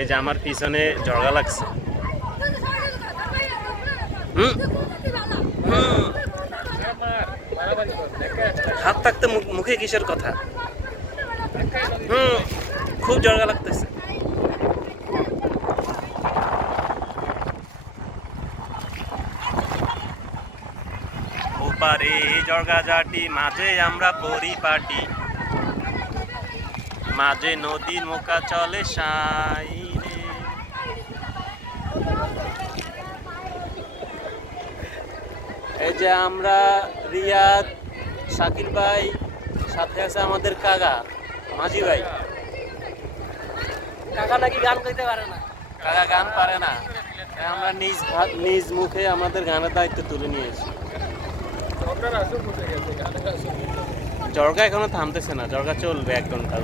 এই যে আমার পিছনে জড়া লাগছে। হুম হুম হাত থাকতে মুখে কিসের কথা? হুম খুব জড়া লাগতেছে। ওপারে জর্গা জাটি, মাঝে আমরা পরিপাটি, মাঝে নদী নৌকা চলে সাই রে। এই যে আমরা রিয়াদ, শাকিল ভাই, সাথে আছে আমাদের কাকা মাঝি ভাই। কাকা নাকি গান গাইতে পারে না। কাকা গান পারে না, তাই আমরা নিজ মুখে আমাদের গানের দায়িত্ব তুলে নিয়েছি। জর্গা এখনো থামতেছে না, জর্গা চলবে 1 ঘন্টা।